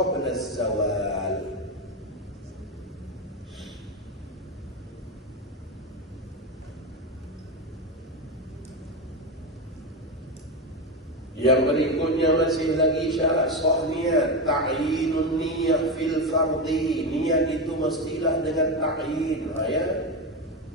qabla az-zawal. Yang berikutnya masih lagi syarat sah niat, ta'yinun niyah fil fardhi. Niat itu mestilah dengan ta'yin, ya.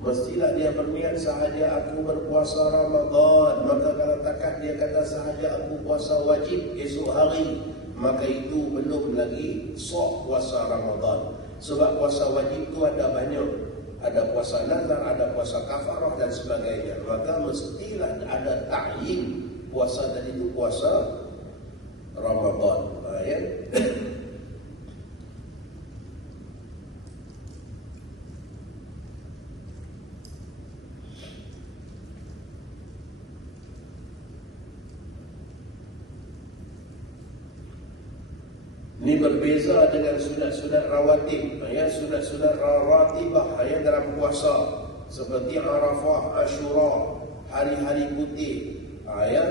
Mestilah dia berniat sahaja aku berpuasa Ramadan, maka kalau takat dia kata sahaja aku puasa wajib esok hari, maka itu belum lagi sah puasa Ramadan. Sebab puasa wajib itu ada banyak. Ada puasa nazar, ada puasa kafarah dan sebagainya. Maka mestilah ada ta'yin puasa tadi itu puasa Ramadan, ya. Ini berbeza dengan sunat-sunat rawatib, ya, sunat-sunat rawatibah, ya, dalam puasa seperti Arafah, Asyura, hari-hari putih, ya,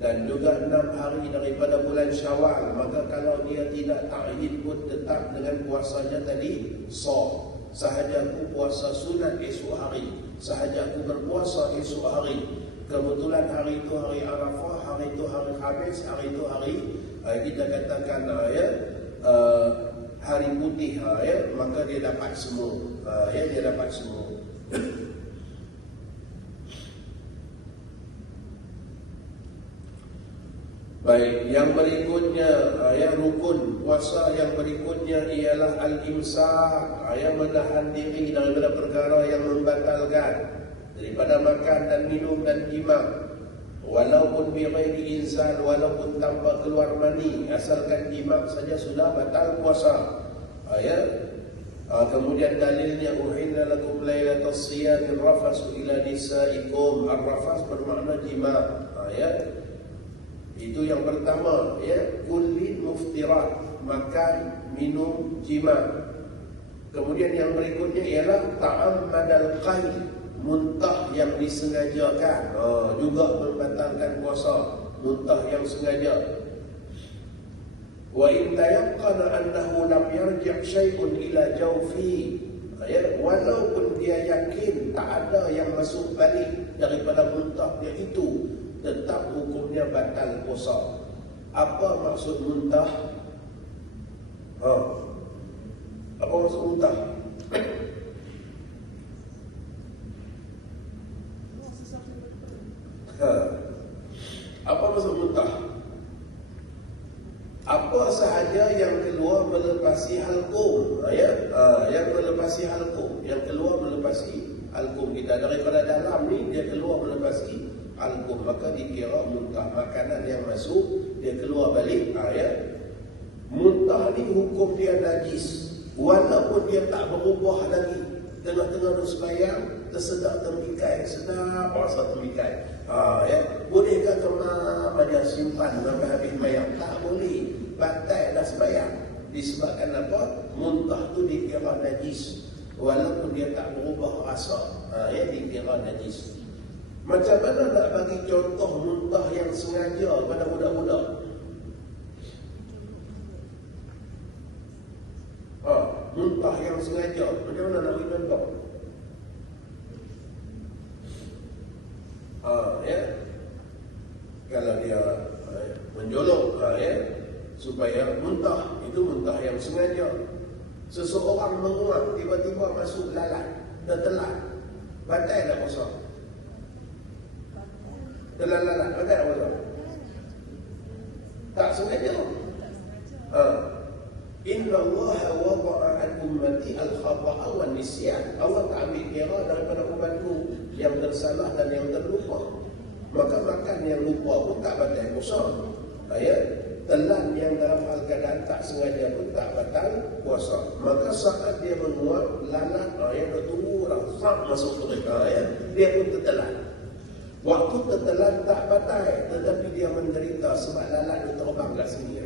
dan juga 6 hari daripada bulan Syawal. Maka kalau dia tidak ta'yin pun tetap dengan puasanya tadi sah. Sahaja aku puasa sunat esok hari, sahaja aku berpuasa esok hari. Kebetulan hari itu hari Arafah, hari itu hari Khamis, hari itu hari kita katakan, ya, hari putih, ya, maka dia dapat semua, ya, dia dapat semua. Baik, yang berikutnya, ya, rukun puasa yang berikutnya ialah al-imsak, ya, menahan diri daripada perkara yang membatalkan, daripada makan dan minum dan jima. Walaupun bighairi inzal, walaupun tanpa keluar mani, asalkan jima saja sudah batal puasa, ya. Kemudian dalilnya uhilla lakum lailatas siyam rafasu ila nisaikum. Ar-rafas bermakna jima, ya. Itu yang pertama, ya, kulli muftirat, makan, minum, jima. Kemudian yang berikutnya ialah ta'ammadal qaid, muntah yang disengajakan, juga membatalkan puasa, muntah yang sengaja. Wa in tayaqqana annahu lam yarji' syai'un ila jawfi, ya, walaupun dia yakin tak ada yang masuk balik daripada muntah dia itu, tetap hukumnya batal puasa. Apa maksud muntah? Apa maksud muntah? Apa maksud muntah? Apa sahaja yang keluar melepasi halqum, ya, yang melepasi halqum, yang keluar melepasi halqum kita daripada dalam ni, dia keluar melepasi halqum, maka dikira muntah. Makanan yang masuk dia keluar balik, ya. Muntah ni hukum dia najis, walaupun dia tak berubah lagi. Tengah-tengah sembahyang tersedak termikai, sedap rasa termikai, ya. Bolehkah kemah dia simpan sampai habis sembahyang? Tak boleh, batal dah sembahyang. Disebabkan apa? Muntah tu dikira najis, walaupun dia tak berubah rasa, ya, dikira najis. Macam mana nak bagi contoh muntah yang sengaja pada budak-budak? Muntah yang sengaja, macam mana nak bagi contoh? Ya, kalau dia menjolok, ya, supaya muntah, itu muntah yang sengaja. Seseorang menguap, tiba-tiba masuk lalat, dah telat, batal tak puasa? Telat lalat, batal tak puasa? Tak sengaja. Inna Allah wada'a an ummati al-khata'a wa nisyan. Allah tak ambil kira daripada umatku yang tersalah dan yang terlupa. Maka makan yang lupa pun tak batal puasa, ya. Telan yang dalam hal keadaan tak sengaja pun tak batal puasa. Maka saat dia menguap lalat, ya, bertunggu sak masuk perut, ya, dia pun tertelan. Waktu tertelan tak batal, tetapi dia menderita sebab lalat dia terbang kat sini,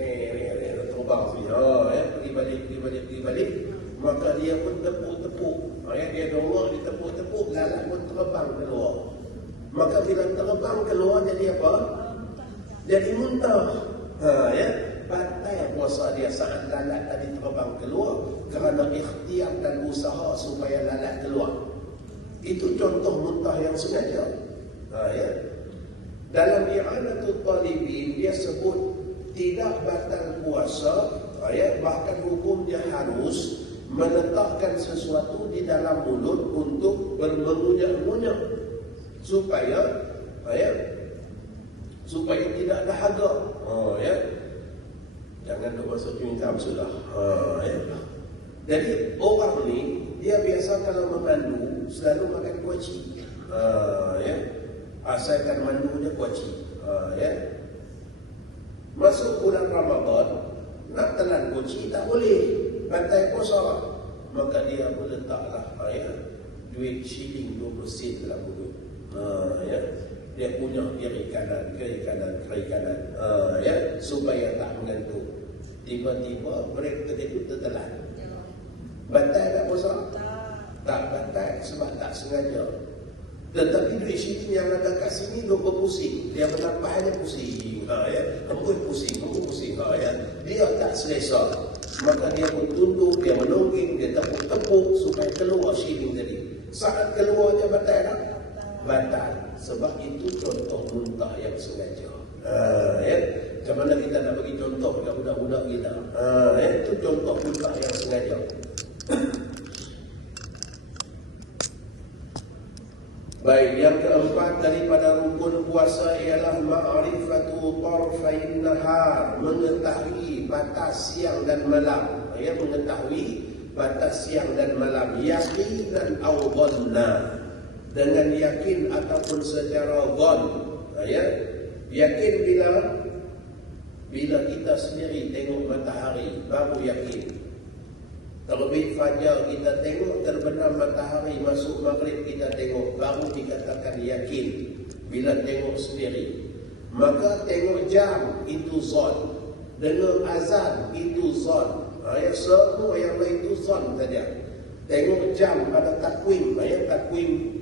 terbang sini, ya, pergi balik, maka dia pun tepuk-tepuk, ya, dia dorong, dia tepuk-tepuk, lalat pun terbang keluar. Maka bila terbang keluar jadi apa? Jadi muntah, ya, batal puasa. puasa dia saat lalat tadi terbang keluar kerana ikhtiar dan usaha supaya lalat keluar. Itu contoh muntah yang sengaja. Ya. Dalam i'anatul talibin dia sebut tidak batal puasa, ya, bahkan hukumnya harus meletakkan sesuatu di dalam mulut untuk bermengunyah-ngunyah supaya tidak dahaga. Ya. Jangan duk masuk pingkam sudah. Ya. Jadi orang ni dia biasa kalau memandu selalu makan kuaci. Ya. Asalkan mandu dia kuaci. Ya. Masuk bulan Ramadan nak telan kuaci tak boleh. Bantai puasa, maka dia pun letaklah duit shilling 20 sen dalam mulut. Ya. Dia punya kiri kanan, ya, supaya tak mengantuk. Tiba-tiba break terkejut tertelan. Bantai tak puasa? Tak bantai sebab tak sengaja. Tetapi duit shilling yang ada kat sini dia berpusing. Dia menampak dia pusing. Ya. Hembus pusing. Ya. Dia tak selesa. Maka dia pun tunduk, dia menongging, dia tepuk-tepuk supaya keluar shilling tadi. Saat keluar dia batal tak? Batal. Sebab itu contoh muntah yang sengaja. Ya. Macam mana kita nak bagi contoh dekat budak-budak kita? Ya. Itu contoh muntah yang sengaja. Baik, yang keempat daripada rukun puasa ialah ma'rifatu tarfain nahar, mengetahui batas siang dan malam. Ya, mengetahui batas siang dan malam. Yaqinan aw dhanna, dengan yakin ataupun secara dhan. Ya, yakin bila kita sendiri tengok matahari baru yakin. Terbit fajar kita tengok, terbenam matahari, masuk maghrib kita tengok, baru dikatakan yakin bila tengok sendiri. Maka tengok jam itu zon, dengar azan itu zon. Semua yang lain itu zon saja. Tengok jam pada takwim, takwim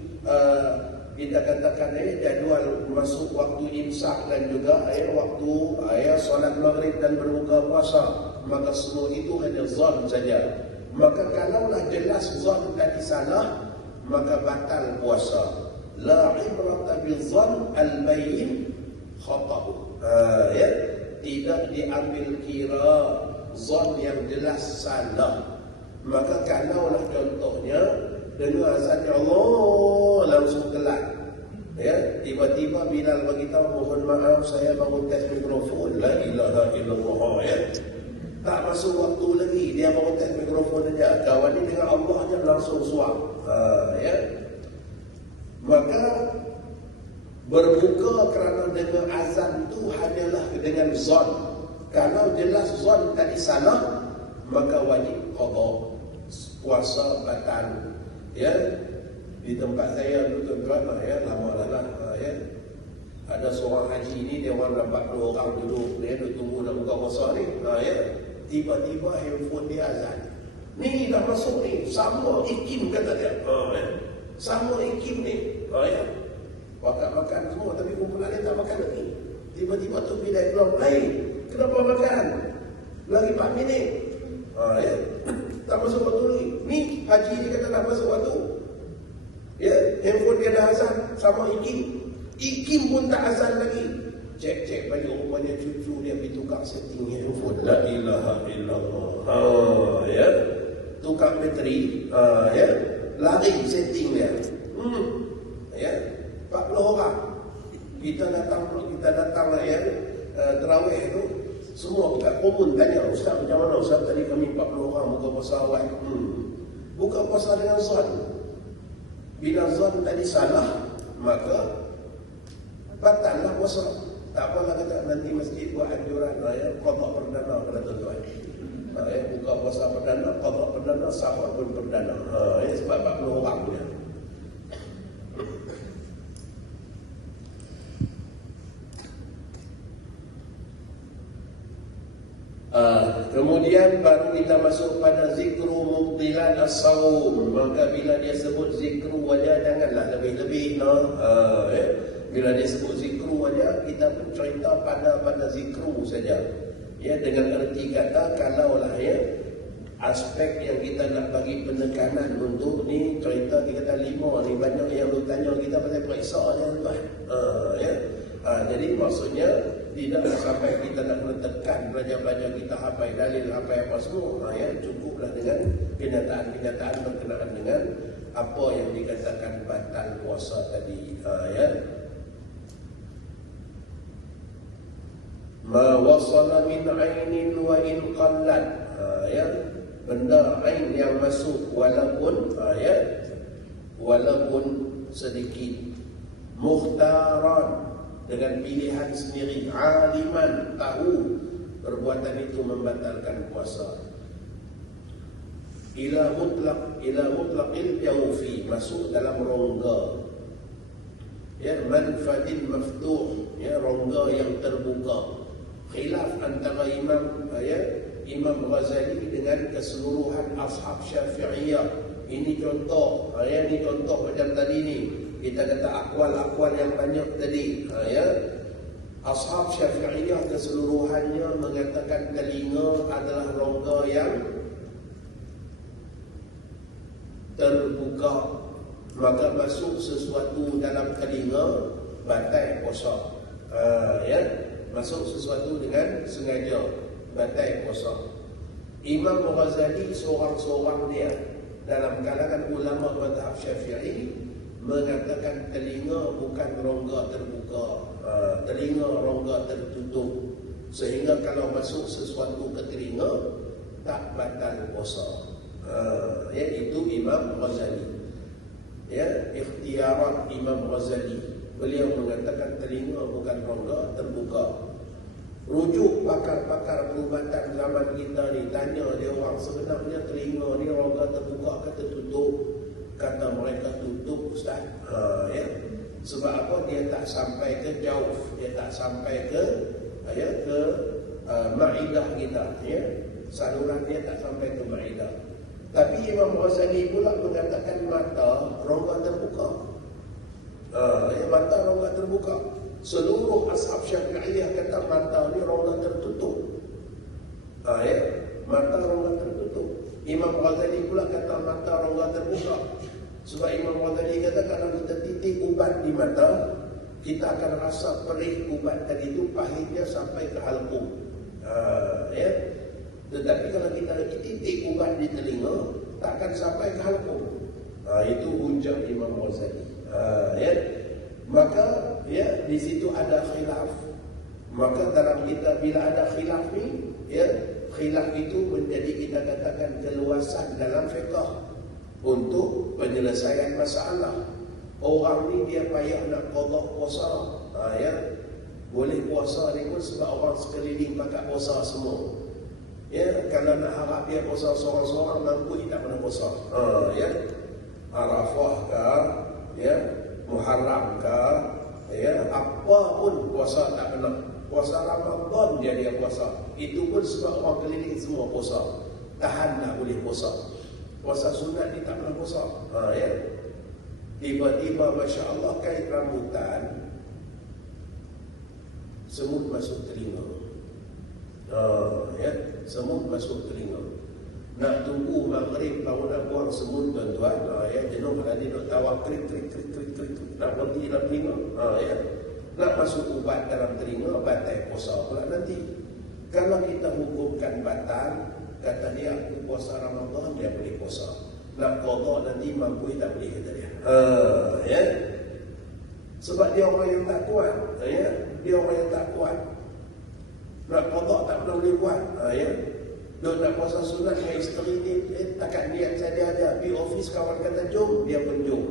kita katakan jadual masuk waktu imsak dan juga waktu solat maghrib dan berbuka puasa. Maka semua itu hanya zon saja. Maka kalaulah jelas zon tadi salah, maka batal puasa. La ibrata bil zon al-bayyin khata'u. Ya, tidak diambil kira zon yang jelas salah. Maka kalaulah contohnya dengar azan Allah langsung telat. Ya, tiba-tiba Bilal beritahu mohon maaf saya baru test mikrofon. La ilaha illallah. Ya. Tak masuk waktu lagi, dia baru test mikrofon saja. Kawan ni dengan Allah aja langsung suap. Ya. Maka berbuka kerana dengar azan tu hanyalah dengan zon. Kalau jelas zon tadi salah, maka wajib qada, puasa batal. Ya. Di tempat saya dulu tuan-tuan, lama lah. Ya. Ada seorang haji ni, dia orang 40 orang duduk, dia tunggu nak buka puasa ni. Ya. Tiba-tiba handphone dia azan. Ni dah masuk ni, sama ikim kata dia. Sama ikim ni. Ya. Makan semua, tapi kumpulan dia tak makan lagi. Tiba-tiba tu bila dia bilang, kenapa makan? Lagi 4 minit. Ya. Tak masuk waktu lagi. Ni haji ni kata tak masuk waktu. Ya, handphone dia dah azan, sama ikim. Ikim pun tak azan lagi. Cek bagi rupanya cucu dia pergi tukar setting handphone. La ilaha illallah. Ya. Tukar bateri. Ya. Lari setting dia. Ya. 40 orang. Kita datang ya. Terawih tu semua buka komun tanya, Ustaz macam mana Ustaz tadi kami 40 orang buka puasa awal. Buka puasa dengan zon. Bila zon tadi salah, maka batallah puasa. Tak apalah kata nanti masjid buat anjuran qada perdana pada tuan-tuan. Buka puasa perdana, qada perdana, sahur pun perdana. Sebab 40 orang punya. Kemudian baru kita masuk pada zikru mubtilan as-sawm. Maka bila dia sebut zikru wajah, janganlah lebih-lebih. Bila dia sebut zikru wajah, kita pun cerita pada zikru saja. Ya, dengan erti kata kalaulah ya aspek yang kita nak bagi penekanan untuk ni cerita 3 kata 5 ni banyak yang lu tanya kita pasal periksa je tuan. Ya. Jadi maksudnya tidak sampai kita nak menekan belajar-belajar kita hafal dalil hafal apa semua. Ya, cukuplah dengan kenyataan-kenyataan berkenaan dengan apa yang dikatakan batal puasa tadi. Ya. Ma wasala min ainin wa in qallat. Ya. Benda ain yang masuk walaupun walaupun sedikit, mukhtaran dengan pilihan sendiri, aliman tahu perbuatan itu membatalkan puasa, ila mutlaqil jawfi masuk dalam rongga, ya, manfadin maftuh, ya, rongga yang terbuka. Khilaf antara Imam Ghazali dengan keseluruhan ashab Syafi'iyah. Ini contoh, ini contoh macam tadi ni. Kita kata akwal-akwal yang banyak tadi. Ashab Syafi'iyah keseluruhannya mengatakan telinga adalah rongga yang terbuka. Maka masuk sesuatu dalam telinga batal puasa. Masuk sesuatu dengan sengaja batal puasa. Imam Ghazali seorang-seorang dia dalam kalangan ulama mazhab Syafi'i mengatakan telinga bukan rongga terbuka, telinga rongga tertutup, sehingga kalau masuk sesuatu ke telinga tak batal puasa. Itu Imam Ghazali. Ya, ikhtiarat Imam Ghazali. Beliau mengatakan telinga bukan rongga terbuka. Rujuk pakar-pakar perubatan zaman kita ni, tanya dia orang sebenarnya telinga ni rongga terbuka ke tertutup? Kata mereka tutup, Ustaz. Ya. Sebab apa? Dia tak sampai ke jauh, dia tak sampai ke ma'idah kita, ya. Saluran dia tak sampai ke ma'idah. Tapi Imam Ghazali pula mengatakan mata rongga terbuka. Mata rongga terbuka. Seluruh ashab Syafi'iyah kata mata ni rongga tertutup. Mata rongga tertutup. Imam Ghazali pula kata mata rongga terbuka. Sebab Imam Ghazali kata kalau kita titik ubat di mata, kita akan rasa perih ubat tadi itu, pahitnya sampai ke halqum. Tetapi kalau kita lagi titik ubat di telinga, tak akan sampai ke halqum. Itu hujah Imam Ghazali. Maka di situ ada khilaf. Maka dalam kita bila ada khilaf ni, khilaf itu menjadi kita katakan keluasan dalam fiqh untuk penyelesaian masalah. Orang ni dia payah nak qada puasa, boleh puasa ni pun sebab orang sekeliling pakat puasa semua. Kalau nak harap dia puasa seorang-seorang mampu tak pernah puasa. Arafah ke, Muharram ke, apa pun puasa tak pernah. Puasa Ramadan dia puasa. Itu pun sebab orang keliling semua puasa. Tahan tak boleh puasa. Puasa sunat ni tak pernah puasa. Tiba-tiba Masya Allah kait rambutan, semut masuk telinga. Semut masuk telinga. Nak tunggu maghrib baru nak buang semut tuan-tuan. Jenuh tadi nak tawar krik. Nak berhenti dalam telinga. Nak masuk ubat dalam telinga, batal puasa pula nanti. Kalau kita hukumkan batal, kata dia aku puasa Ramadan, dia boleh puasa. Nak qada nanti mampu tak boleh, kata dia. Sebab dia orang yang tak kuat. Dia orang yang tak kuat. Nak qada tak pernah boleh buat. Dia nak puasa sunat dengan isteri ni, takat niat saja ada. Pergi office kawan kata jom, dia pun jom.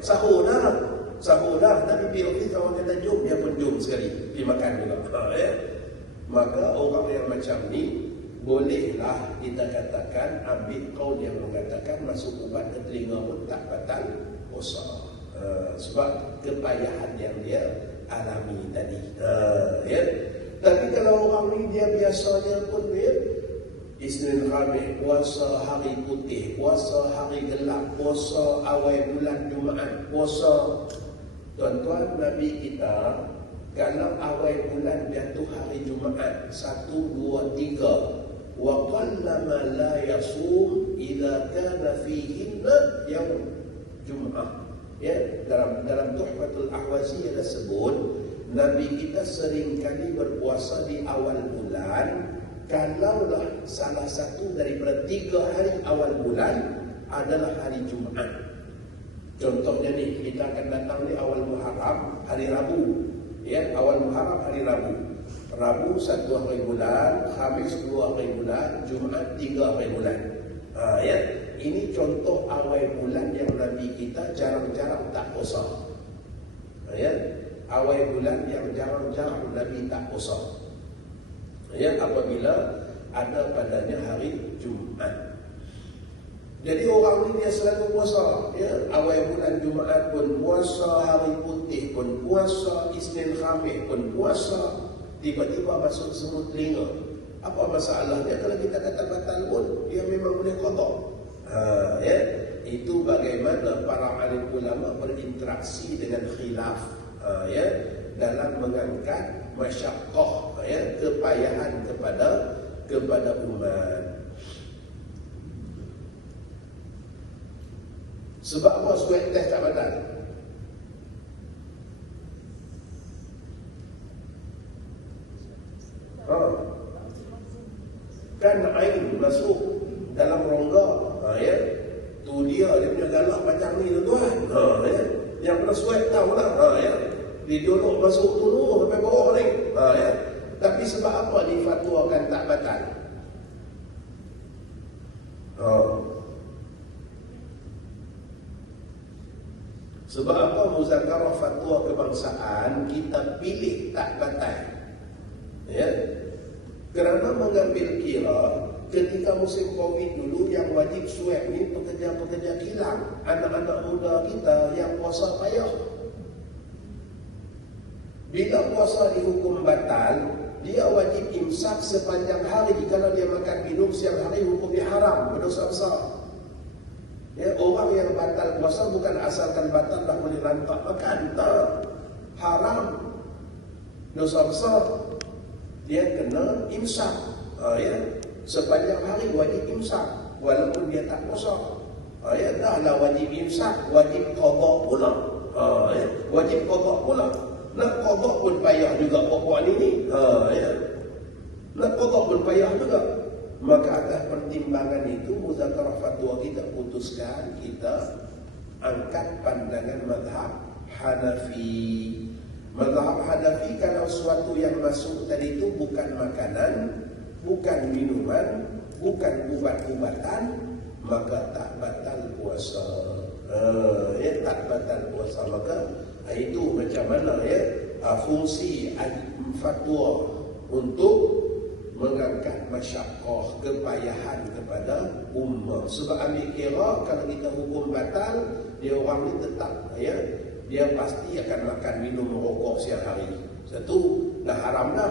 Sahur dah, tapi pergi office kawan kata jom, dia pun jom sekali. Pergi makan juga. Maka orang yang macam ni, bolehlah kita katakan ambil kaul yang mengatakan masuk ubat ke telinga pun tak batal puasa. Sebab kepayahan yang dia alami tadi. Tapi kalau orang ni dia biasanya pun Isnin Khamis, puasa hari putih, puasa hari gelap, puasa awal bulan Jumaat, puasa. Tuan-tuan, Nabi kita kalau awal bulan jatuh hari Jumaat 1, 2, 3, wa qallama la yasum idza kana fihinna yaum Jumaah. Ya, dalam Tuhfatul Ahwazi ada sebut Nabi kita seringkali berpuasa di awal bulan kalaulah salah satu daripada 3 hari awal bulan adalah hari Jumaat. Contohnya nih, kita akan datang di awal Muharram hari Rabu. Ya, awal Muharram hari Rabu. Rabu 1 hari bulan, Khamis 2 hari bulan, Jumaat 3 hari bulan. Ya, ini contoh awal bulan yang Nabi kita jarang-jarang tak puasa. Ya, awal bulan yang jarang-jarang Nabi tak puasa. Ya, apabila ada padanya hari Jumaat. Jadi orang ni dia selalu puasa. Ya, awal bulan Jumaat pun puasa, hari putih pun puasa, Isnin Khamis pun puasa. Tiba-tiba masuk semut telinga. Apa masalahnya kalau kita kata batal pun dia memang boleh qada. Ya, itu bagaimana para alim ulama berinteraksi dengan khilaf ya, dalam mengangkat masyaqqah, ya, kepayahan kepada umat. Sebab apa swab test tak batal? Kan air masuk dalam rongga, ya, tu dia punya galak macam ni tuan. Ya, yang pernah swab tahu lah, ya, dia duduk masuk tu sampai bawah ni, ya. Tapi sebab apa difatwakan tak batal? Sebab apa muzakarah fatwa kebangsaan kita pilih tak batal? Ya, kerana mengambil kira ketika musim Covid dulu yang wajib swab ni pekerja-pekerja kilang, anak-anak muda kita yang puasa payah. Bila puasa dihukum batal, dia wajib imsak sepanjang hari. Kalau dia makan minum siang hari, hukumnya haram, berdosa besar. Ya, orang yang batal puasa bukan asalkan batal dah boleh rantak makan, tak. Haram, dosa besar. Dia kena imsak, ya, sepanjang hari wajib imsak walaupun dia tak puasa. Ya, dahlah wajib imsak, wajib qada pula. Ya, wajib qada pula. Nak qada pun payah juga pokok ni. Ya, nak qada pun payah juga. Maka atas pertimbangan itu muzakarah fatwa kita putuskan kita angkat pandangan mazhab Hanafi. Mazhab Hanafi kalau suatu yang masuk tadi itu bukan makanan, bukan minuman, bukan ubat-ubatan, maka tak batal puasa. Ya, tak batal puasa. Maka itu macam mana, ya, fungsi fatwa untuk mengangkat masyaqqah, kepayahan kepada ummah. Sebab ambil kira kalau kita hukum batal, dia orang ni tetap, ya, dia pasti akan makan minum merokok siang hari. Satu, dah haram dah.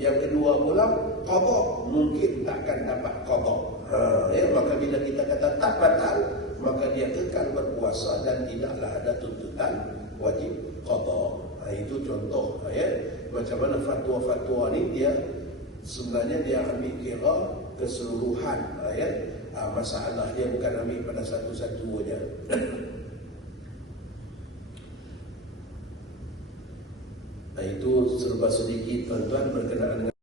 Yang kedua pula, qada mungkin takkan dapat qada. Ya, maka bila kita kata tak batal, maka dia kekal berpuasa dan tidaklah ada tuntutan wajib qada. Itu contoh, ya, macam mana fatwa-fatwa ni dia sebenarnya dia ambil kira keseluruhan, ya, masalah dia bukan ambil pada satu-satu aja. Itu serba sedikit tuan-tuan berkenaan dengan